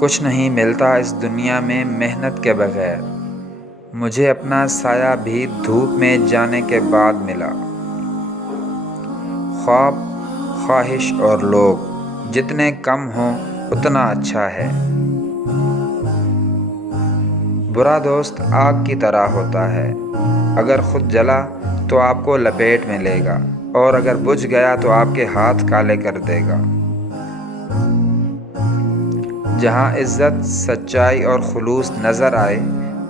کچھ نہیں ملتا اس دنیا میں محنت کے بغیر، مجھے اپنا سایہ بھی دھوپ میں جانے کے بعد ملا۔ خواب، خواہش اور لوگ جتنے کم ہوں اتنا اچھا ہے۔ برا دوست آگ کی طرح ہوتا ہے، اگر خود جلا تو آپ کو لپیٹ میں لے گا، اور اگر بجھ گیا تو آپ کے ہاتھ کالے کر دے گا۔ جہاں عزت، سچائی اور خلوص نظر آئے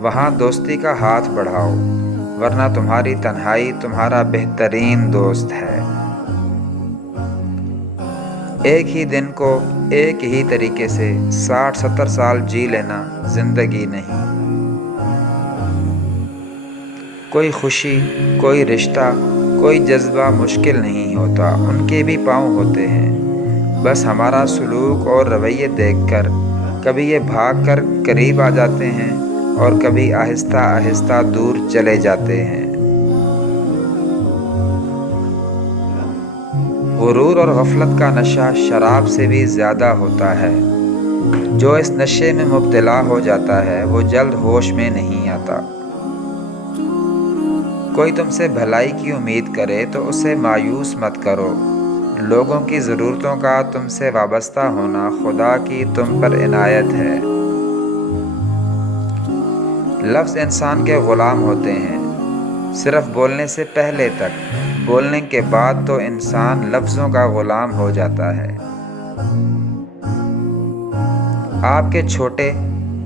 وہاں دوستی کا ہاتھ بڑھاؤ، ورنہ تمہاری تنہائی تمہارا بہترین دوست ہے۔ ایک ہی دن کو ایک ہی طریقے سے 60-70 سال جی لینا زندگی نہیں۔ کوئی خوشی، کوئی رشتہ، کوئی جذبہ مشکل نہیں ہوتا، ان کے بھی پاؤں ہوتے ہیں۔ بس ہمارا سلوک اور رویے دیکھ کر کبھی یہ بھاگ کر قریب آ جاتے ہیں اور کبھی آہستہ آہستہ دور چلے جاتے ہیں۔ غرور اور غفلت کا نشہ شراب سے بھی زیادہ ہوتا ہے۔ جو اس نشے میں مبتلا ہو جاتا ہے وہ جلد ہوش میں نہیں آتا۔ کوئی تم سے بھلائی کی امید کرے تو اسے مایوس مت کرو۔ لوگوں کی ضرورتوں کا تم سے وابستہ ہونا خدا کی تم پر عنایت ہے۔ لفظ انسان کے غلام ہوتے ہیں، صرف بولنے سے پہلے تک، بولنے کے بعد تو انسان لفظوں کا غلام ہو جاتا ہے۔ آپ کے چھوٹے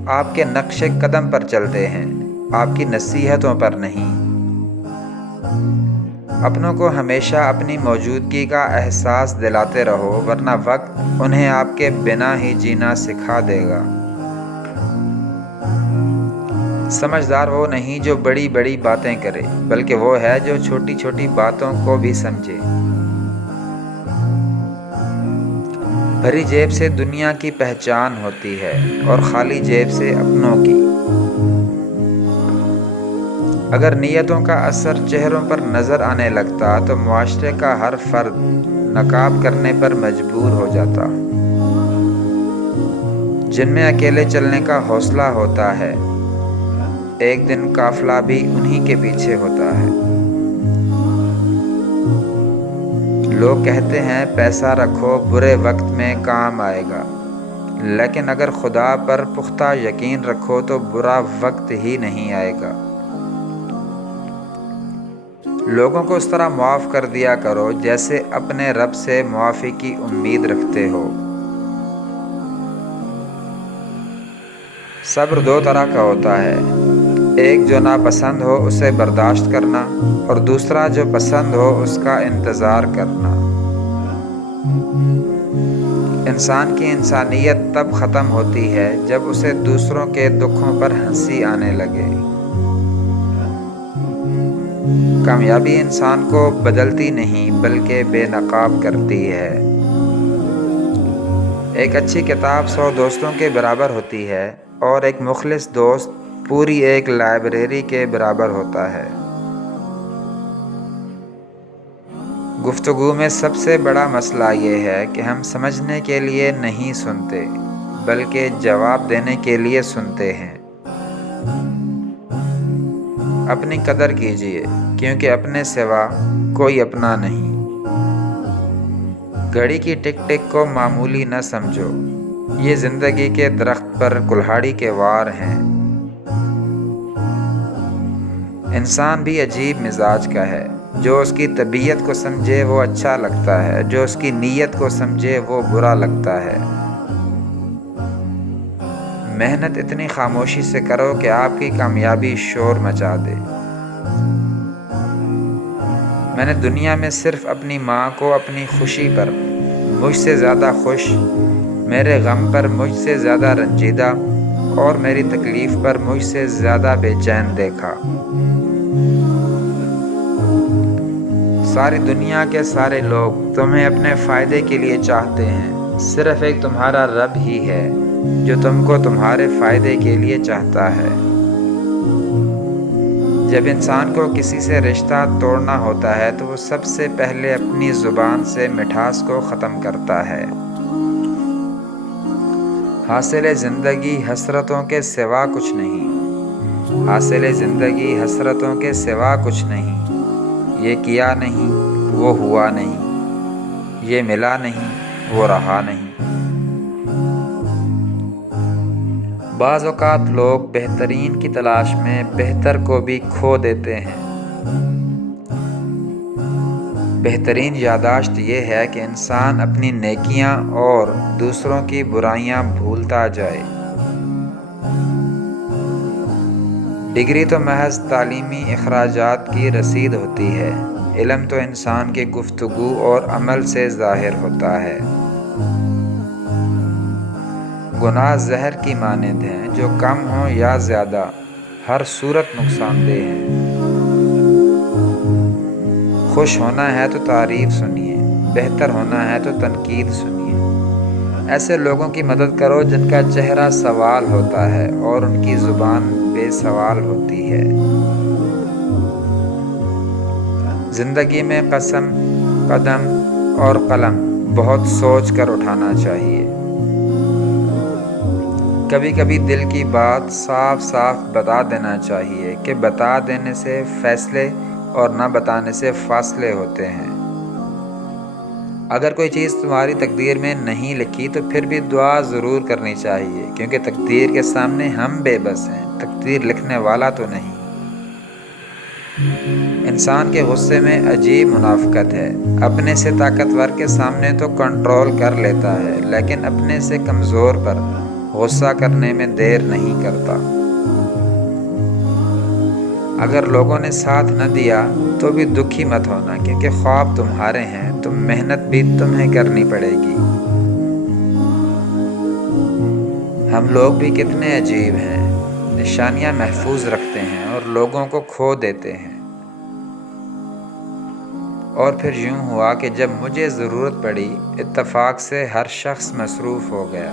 آپ کے نقش قدم پر چلتے ہیں، آپ کی نصیحتوں پر نہیں۔ اپنوں کو ہمیشہ اپنی موجودگی کا احساس دلاتے رہو، ورنہ وقت انہیں آپ کے بنا ہی جینا سکھا دے گا۔ سمجھدار وہ نہیں جو بڑی بڑی باتیں کرے، بلکہ وہ ہے جو چھوٹی چھوٹی باتوں کو بھی سمجھے۔ بھری جیب سے دنیا کی پہچان ہوتی ہے اور خالی جیب سے اپنوں کی۔ اگر نیتوں کا اثر چہروں پر نظر آنے لگتا تو معاشرے کا ہر فرد نقاب کرنے پر مجبور ہو جاتا۔ جن میں اکیلے چلنے کا حوصلہ ہوتا ہے، ایک دن قافلہ بھی انہی کے پیچھے ہوتا ہے۔ لوگ کہتے ہیں پیسہ رکھو برے وقت میں کام آئے گا، لیکن اگر خدا پر پختہ یقین رکھو تو برا وقت ہی نہیں آئے گا۔ لوگوں کو اس طرح معاف کر دیا کرو جیسے اپنے رب سے معافی کی امید رکھتے ہو۔ صبر دو طرح کا ہوتا ہے، ایک جو ناپسند ہو اسے برداشت کرنا، اور دوسرا جو پسند ہو اس کا انتظار کرنا۔ انسان کی انسانیت تب ختم ہوتی ہے جب اسے دوسروں کے دکھوں پر ہنسی آنے لگے۔ کامیابی انسان کو بدلتی نہیں بلکہ بے نقاب کرتی ہے۔ ایک اچھی کتاب 100 دوستوں کے برابر ہوتی ہے، اور ایک مخلص دوست پوری ایک لائبریری کے برابر ہوتا ہے۔ گفتگو میں سب سے بڑا مسئلہ یہ ہے کہ ہم سمجھنے کے لیے نہیں سنتے بلکہ جواب دینے کے لیے سنتے ہیں۔ اپنی قدر کیجیے، کیونکہ اپنے سوا کوئی اپنا نہیں۔ گھڑی کی ٹک ٹک کو معمولی نہ سمجھو، یہ زندگی کے درخت پر کلہاڑی کے وار ہیں۔ انسان بھی عجیب مزاج کا ہے، جو اس کی طبیعت کو سمجھے وہ اچھا لگتا ہے، جو اس کی نیت کو سمجھے وہ برا لگتا ہے۔ محنت اتنی خاموشی سے کرو کہ آپ کی کامیابی شور مچا دے۔ میں نے دنیا میں صرف اپنی ماں کو اپنی خوشی پر مجھ سے زیادہ خوش، میرے غم پر مجھ سے زیادہ رنجیدہ اور میری تکلیف پر مجھ سے زیادہ بے چین دیکھا۔ ساری دنیا کے سارے لوگ تمہیں اپنے فائدے کے لیے چاہتے ہیں، صرف ایک تمہارا رب ہی ہے جو تم کو تمہارے فائدے کے لیے چاہتا ہے۔ جب انسان کو کسی سے رشتہ توڑنا ہوتا ہے تو وہ سب سے پہلے اپنی زبان سے مٹھاس کو ختم کرتا ہے۔ حاصل زندگی حسرتوں کے سوا کچھ نہیں، حاصل زندگی حسرتوں کے سوا کچھ نہیں، یہ کیا نہیں وہ ہوا نہیں، یہ ملا نہیں وہ رہا نہیں۔ بعض اوقات لوگ بہترین کی تلاش میں بہتر کو بھی کھو دیتے ہیں۔ بہترین یادداشت یہ ہے کہ انسان اپنی نیکیاں اور دوسروں کی برائیاں بھولتا جائے۔ ڈگری تو محض تعلیمی اخراجات کی رسید ہوتی ہے، علم تو انسان کی گفتگو اور عمل سے ظاہر ہوتا ہے۔ گناہ زہر کی مانند ہیں، جو کم ہوں یا زیادہ ہر صورت نقصان دہ ہیں۔ خوش ہونا ہے تو تعریف سنیے، بہتر ہونا ہے تو تنقید سنیے۔ ایسے لوگوں کی مدد کرو جن کا چہرہ سوال ہوتا ہے اور ان کی زبان بے سوال ہوتی ہے۔ زندگی میں قسم، قدم اور قلم بہت سوچ کر اٹھانا چاہیے۔ کبھی کبھی دل کی بات صاف صاف بتا دینا چاہیے کہ بتا دینے سے فیصلے اور نہ بتانے سے فاصلے ہوتے ہیں۔ اگر کوئی چیز تمہاری تقدیر میں نہیں لکھی تو پھر بھی دعا ضرور کرنی چاہیے، کیونکہ تقدیر کے سامنے ہم بے بس ہیں، تقدیر لکھنے والا تو نہیں۔ انسان کے غصے میں عجیب منافقت ہے، اپنے سے طاقتور کے سامنے تو کنٹرول کر لیتا ہے، لیکن اپنے سے کمزور پر غصہ کرنے میں دیر نہیں کرتا۔ اگر لوگوں نے ساتھ نہ دیا تو بھی دکھی مت ہونا، کیونکہ خواب تمہارے ہیں تو محنت بھی تمہیں کرنی پڑے گی۔ ہم لوگ بھی کتنے عجیب ہیں، نشانیاں محفوظ رکھتے ہیں اور لوگوں کو کھو دیتے ہیں۔ اور پھر یوں ہوا کہ جب مجھے ضرورت پڑی، اتفاق سے ہر شخص مصروف ہو گیا۔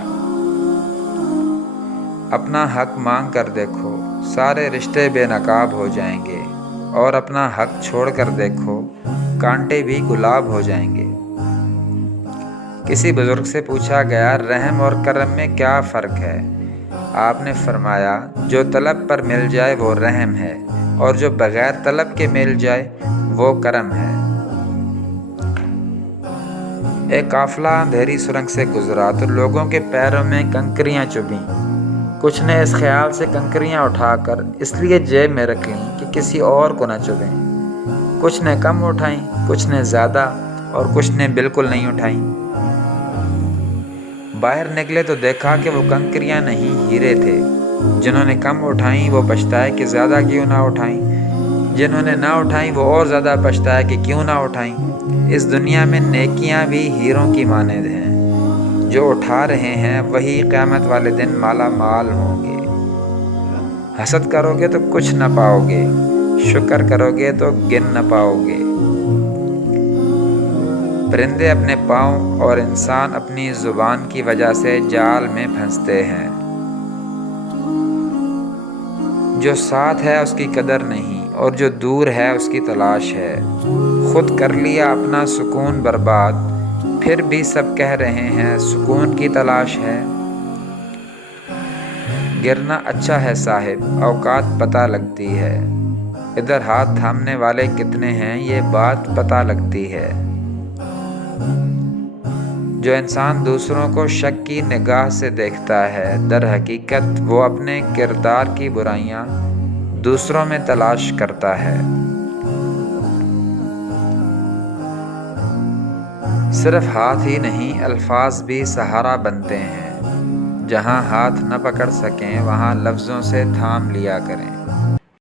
اپنا حق مانگ کر دیکھو، سارے رشتے بے نقاب ہو جائیں گے، اور اپنا حق چھوڑ کر دیکھو، کانٹے بھی گلاب ہو جائیں گے۔ کسی بزرگ سے پوچھا گیا، رحم اور کرم میں کیا فرق ہے؟ آپ نے فرمایا، جو طلب پر مل جائے وہ رحم ہے، اور جو بغیر طلب کے مل جائے وہ کرم ہے۔ ایک قافلہ اندھیری سرنگ سے گزرا تو لوگوں کے پیروں میں کنکریاں چبھیں۔ کچھ نے اس خیال سے کنکریاں اٹھا کر اس لیے جیب میں رکھ لیں کہ کسی اور کو نہ چبھیں۔ کچھ نے کم اٹھائیں، کچھ نے زیادہ، اور کچھ نے بالکل نہیں اٹھائیں۔ باہر نکلے تو دیکھا کہ وہ کنکریاں نہیں، ہیرے تھے۔ جنہوں نے کم اٹھائیں وہ پچھتائے کہ زیادہ کیوں نہ اٹھائیں، جنہوں نے نہ اٹھائیں وہ اور زیادہ پچھتائے کہ کیوں نہ اٹھائیں۔ اس دنیا میں نیکیاں بھی ہیروں کی مانند ہیں، جو اٹھا رہے ہیں وہی قیامت والے دن مالا مال ہوں گے۔ حسد کرو گے تو کچھ نہ پاؤ گے، شکر کرو گے تو گن نہ پاؤ گے۔ پرندے اپنے پاؤں اور انسان اپنی زبان کی وجہ سے جال میں پھنستے ہیں۔ جو ساتھ ہے اس کی قدر نہیں، اور جو دور ہے اس کی تلاش ہے۔ خود کر لیا اپنا سکون برباد، پھر بھی سب کہہ رہے ہیں سکون کی تلاش ہے۔ گرنا اچھا ہے صاحب، اوقات پتہ لگتی ہے۔ ادھر ہاتھ تھامنے والے کتنے ہیں یہ بات پتہ لگتی ہے۔ جو انسان دوسروں کو شک کی نگاہ سے دیکھتا ہے، در حقیقت وہ اپنے کردار کی برائیاں دوسروں میں تلاش کرتا ہے۔ صرف ہاتھ ہی نہیں، الفاظ بھی سہارا بنتے ہیں۔ جہاں ہاتھ نہ پکڑ سکیں وہاں لفظوں سے تھام لیا کریں۔